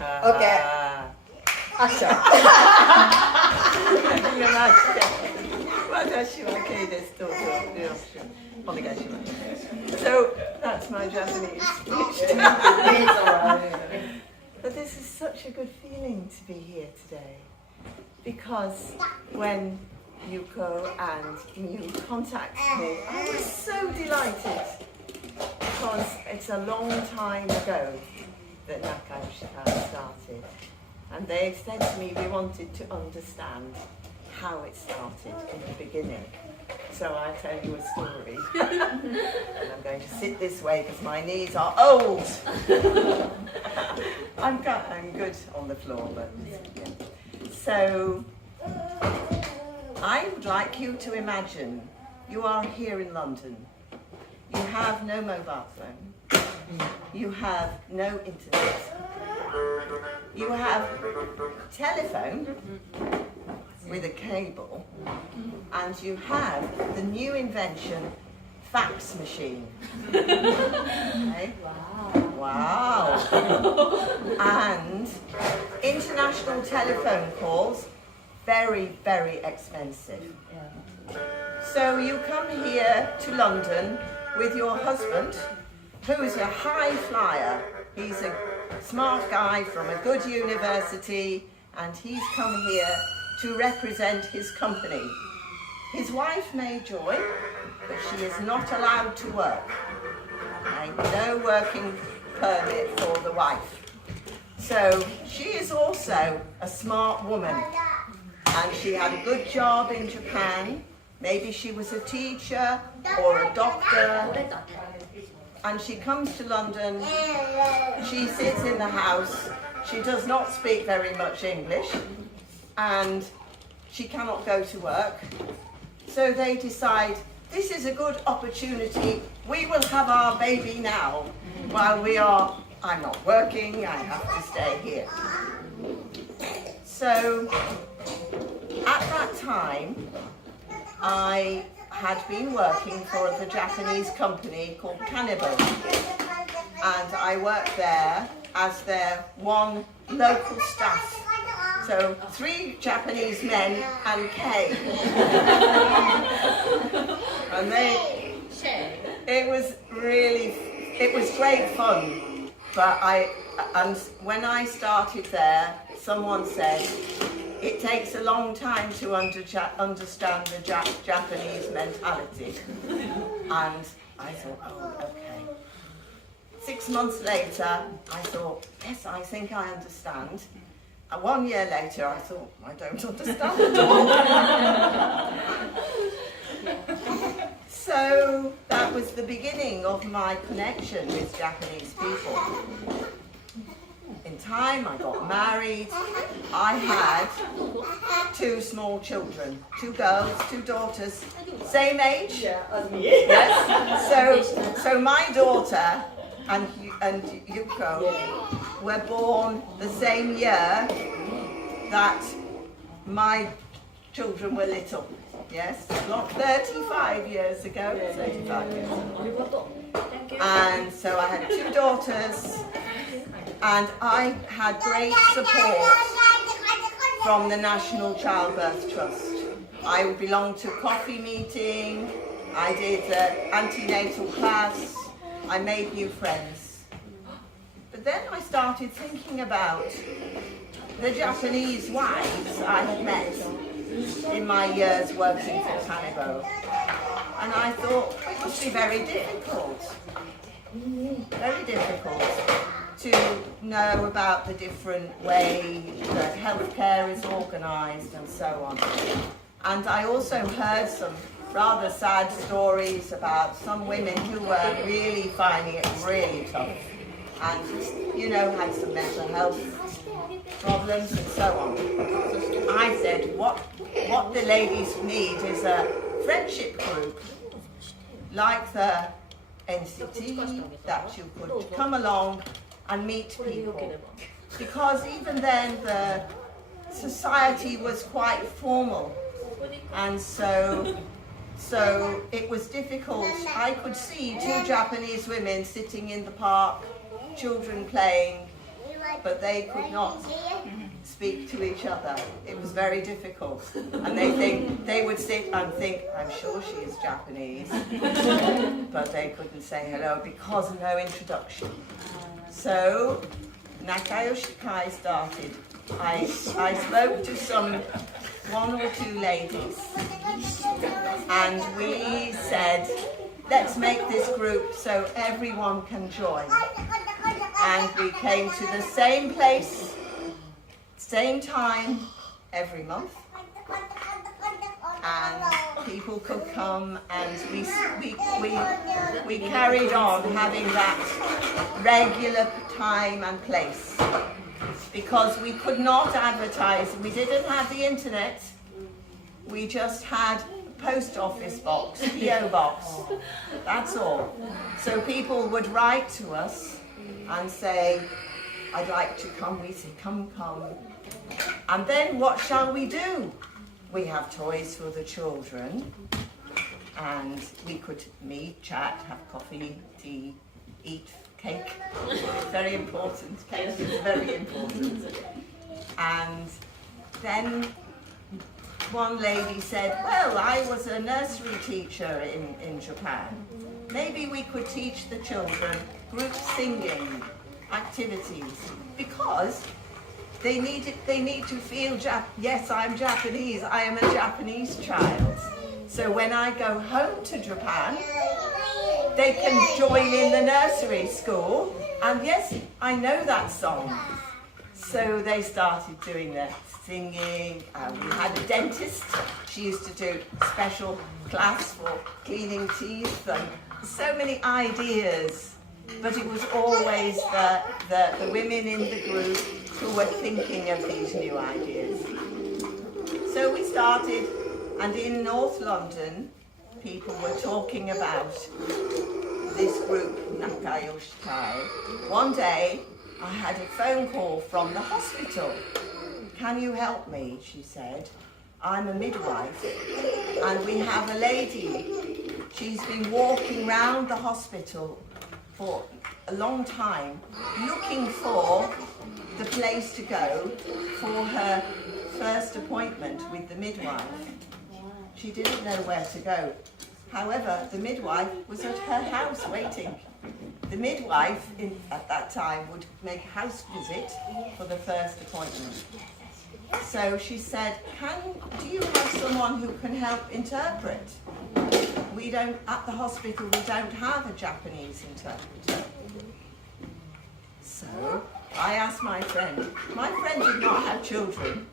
OK アクションはじめまして私はKayですどうぞよろしくお願いします So that's my Japanese But this is such a good feeling to be here today because when Yuko and you contacted me, I was so delighted because it's a long time ago that Naka-yoshi Kai started. And they said to me they wanted to understand how it started in the beginning. So I'll tell you a story. And I'm going to sit this way because my knees are old. I'm good on the floor, but yeah. So I would like you to imagine you are here in London. You have no mobile phone. You have no internet. You have telephone with a cable, and you have the new invention, fax machine. Okay? Wow. And international telephone calls, very, very expensive. So you come here to London with your husband, who is a high flyer. He's a smart guy from a good university, and he's come here to represent his company. His wife may join, but she is not allowed to work. Okay? No working permit for the wife. So she is also a smart woman, and she had a good job in Japan. Maybe she was a teacher or a doctor. And she comes to London, she sits in the house, she does not speak very much English, and she cannot go to work. So they decide, this is a good opportunity, we will have our baby now, while I'm not working, I have to stay here. So, at that time, I had been working for the Japanese company called Kanebo, and I worked there as their one local staff. So 3 Japanese men and Kay. And it was great fun. And when I started there, someone said, it takes a long time to understand the Japanese mentality. And I thought, oh, okay. 6 months later, I thought, yes, I think I understand. And 1 year later, I thought, I don't understand at all. So that was the beginning of my connection with Japanese people. In time, I got married. I had 2 small children, 2 girls, 2 daughters, same age. Yeah, as me. Yes. So my daughter and Yuko were born the same year that my children were little. Yes, 35 years ago. 35 years ago. And so I had 2 daughters. And I had great support from the National Childbirth Trust. I belonged to coffee meeting, I did antenatal class, I made new friends. But then I started thinking about the Japanese wives I had met in my years working for Kanebo. And I thought, it must be very difficult to know about the different way that healthcare is organised and so on. And I also heard some rather sad stories about some women who were really finding it really tough and, had some mental health problems and so on. I said, what the ladies need is a friendship group like the NCT that you could come along and meet people, because even then the society was quite formal, and so it was difficult. I could see 2 Japanese women sitting in the park, children playing, but they could not speak to each other. It was very difficult. And they would sit and think, I'm sure she is Japanese, but they couldn't say hello because of no introduction. So, Nakayoshi Kai started. I spoke to one or two ladies, and we said, let's make this group so everyone can join. And we came to the same place, same time every month, and people could come, and we carried on having that regular time and place, because we could not advertise. We didn't have the internet. We just had a post office box, PO box. That's all. So people would write to us and say, I'd like to come. We say, come. And then what shall we do? We have toys for the children, and we could meet, chat, have coffee, tea, eat cake. Very important. Cake is very important. And then one lady said, well, I was a nursery teacher in Japan. Maybe we could teach the children group singing activities, because they need to feel, yes, I'm Japanese, I am a Japanese child. So when I go home to Japan, they can join in the nursery school, and yes, I know that song. So they started doing their singing. We had a dentist. She used to do special class for cleaning teeth, and so many ideas. But it was always the women in the group who were thinking of these new ideas. So we started, and in North London, people were talking about this group, Nakayoshi Kai. One day, I had a phone call from the hospital. Can you help me? She said. I'm a midwife, and we have a lady. She's been walking round the hospital for a long time, looking for the place to go for her first appointment with the midwife. She didn't know where to go. However, the midwife was at her house waiting. The midwife at that time would make a house visit for the first appointment. So she said, do you have someone who can help interpret? At the hospital, we don't have a Japanese interpreter. So I asked my friend. My friend did not have children.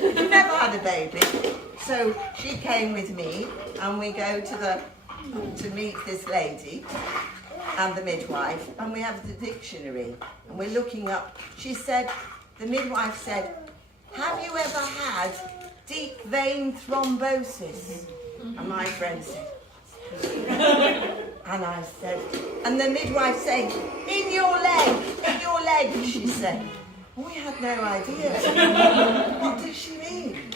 Never had a baby. So she came with me, and we go to meet this lady and the midwife, and we have the dictionary, and we're looking up. The midwife said, have you ever had deep vein thrombosis? And my friend said, and I said, and the midwife said, in your leg, she said. We had no idea. What did she mean?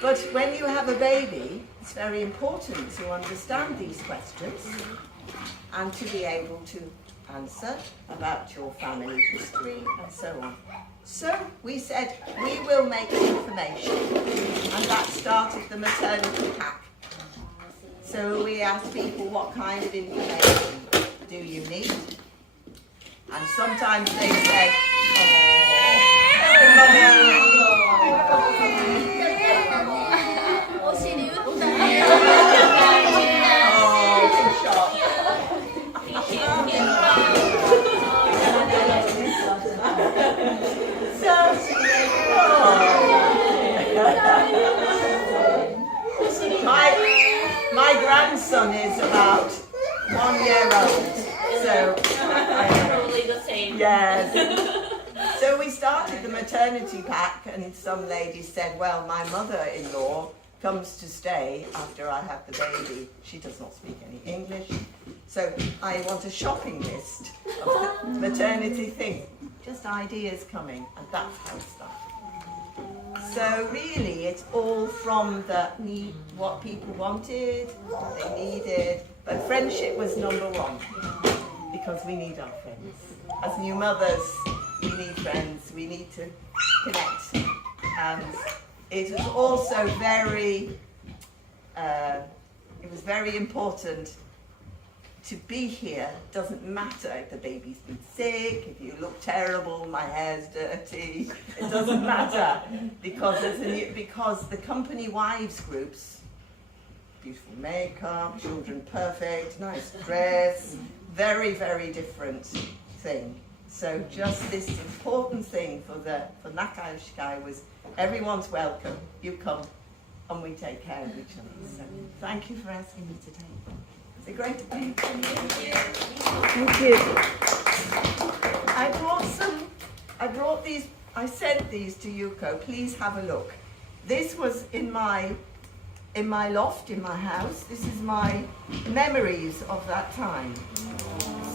But when you have a baby, it's very important to understand these questions and to be able to answer about your family history and so on. So we said, we will make information, and that started the maternity pack. So we asked people, what kind of information do you need? And sometimes they said, My grandson is about 1 year old, so Probably the same. yes. So we started the maternity pack, and some ladies said, well, my mother-in-law comes to stay after I have the baby. She does not speak any English, so I want a shopping list of the maternity thing. Just ideas coming, and that's how it started. So really, it's all from what people wanted, what they needed, but friendship was number one, because we need our friends. As new mothers, we need friends, we need to connect. And it was also very important to be here. Doesn't matter if the baby's been sick, if you look terrible, my hair's dirty, it doesn't matter, because the company wives groups, beautiful makeup, children perfect, nice dress, very, very different thing. So just this important thing for Naka yo shi Kai was everyone's welcome, you come and we take care of each other. So thank you for asking me today. It's a great day. Thank you. I sent these to Yuko. Please have a look. This was in my loft, in my house. This is my memories of that time.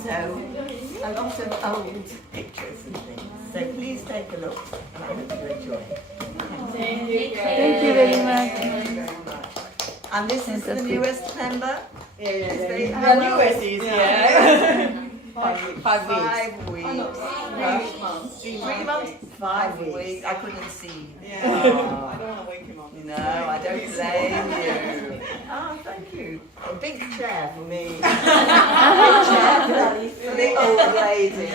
So, a lot of old pictures and things. So please take a look, and I hope you enjoy it. Thank you. Thank you very much. Thank you very much. And this is the Fantastic. newest member. The newest is 5 weeks. 3 months. 5 weeks. I couldn't see. Yeah. I don't want to wake him up. No, I don't blame you. Oh, thank you. A big chair for me. Big chair for the old lady.